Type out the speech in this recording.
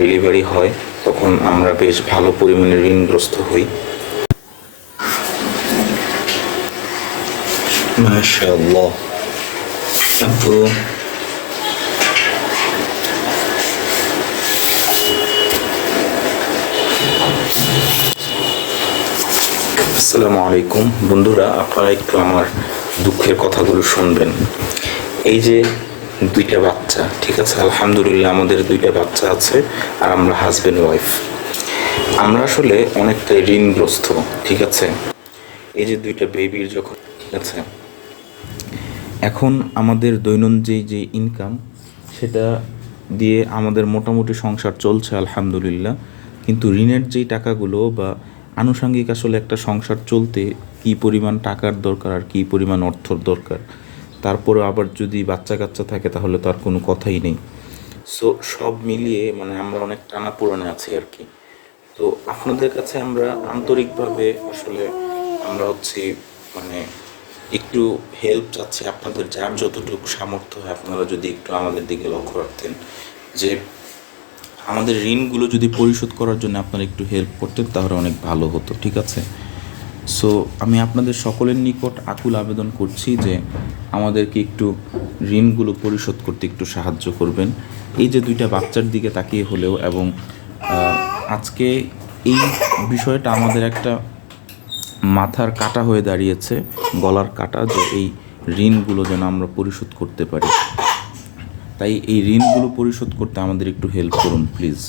Delivery হয় তখন আমরা বেশ ভালো পরিমাণে ঋণগ্রস্ত হই। মাশাআল্লাহ আপু, আসসালামু আলাইকুম বন্ধুরা, আপনারা একটু আমার দুঃখের কথাগুলো শুনবেন। এই যে দুইটা বাচ্চা, ঠিক আছে, আলহামদুলিল্লাহ আমাদের দুইটা বাচ্চা আছে, আর আমরা হাজব্যান্ড ওয়াইফ। আমরা আসলে অনেকটাই ঋণগ্রস্ত, ঠিক আছে। এই যে দুইটা বেবির যখন, ঠিক আছে, এখন আমাদের দৈনন্দিন যে ইনকাম সেটা দিয়ে আমাদের মোটামুটি সংসার চলছে আলহামদুলিল্লাহ, কিন্তু ঋণের যেই টাকাগুলো বা আনুষঙ্গিক আসলে একটা সংসার চলতে কী পরিমাণ টাকার দরকার আর কী পরিমাণ অর্থর দরকার, তারপরে আবার যদি বাচ্চা কাচ্চা থাকে তাহলে তো আর কোনো কথাই নেই। সো সব মিলিয়ে মানে আমরা অনেক টানাপোড়েনে আছি আর কি। তো আপনাদের কাছে আমরা আন্তরিকভাবে আসলে আমরা হচ্ছি মানে একটু হেল্প চাচ্ছি আপনাদের, যার যতটুকু সামর্থ্য হয় আপনারা যদি একটু আমাদের দিকে লক্ষ্য রাখতেন, যে আমাদের ঋণগুলো যদি পরিশোধ করার জন্য আপনারা একটু হেল্প করতেন তাহলে অনেক ভালো হতো, ঠিক আছে। সো আমি আপনাদের সকলের নিকট আকুল আবেদন করছি যে আমাদেরকে একটু ঋণগুলো পরিশোধ করতে একটু সাহায্য করবেন। এই যে দুইটা বাচ্চার দিকে তাকিয়ে হলেও, এবং আজকে এই বিষয়টা আমাদের একটা মাথার কাটা হয়ে দাঁড়িয়েছে, গলার কাটা, যে এই ঋণগুলো যেন আমরা পরিশোধ করতে পারি। তাই এই ঋণগুলো পরিশোধ করতে আমাদের একটু হেল্প করুন প্লিজ।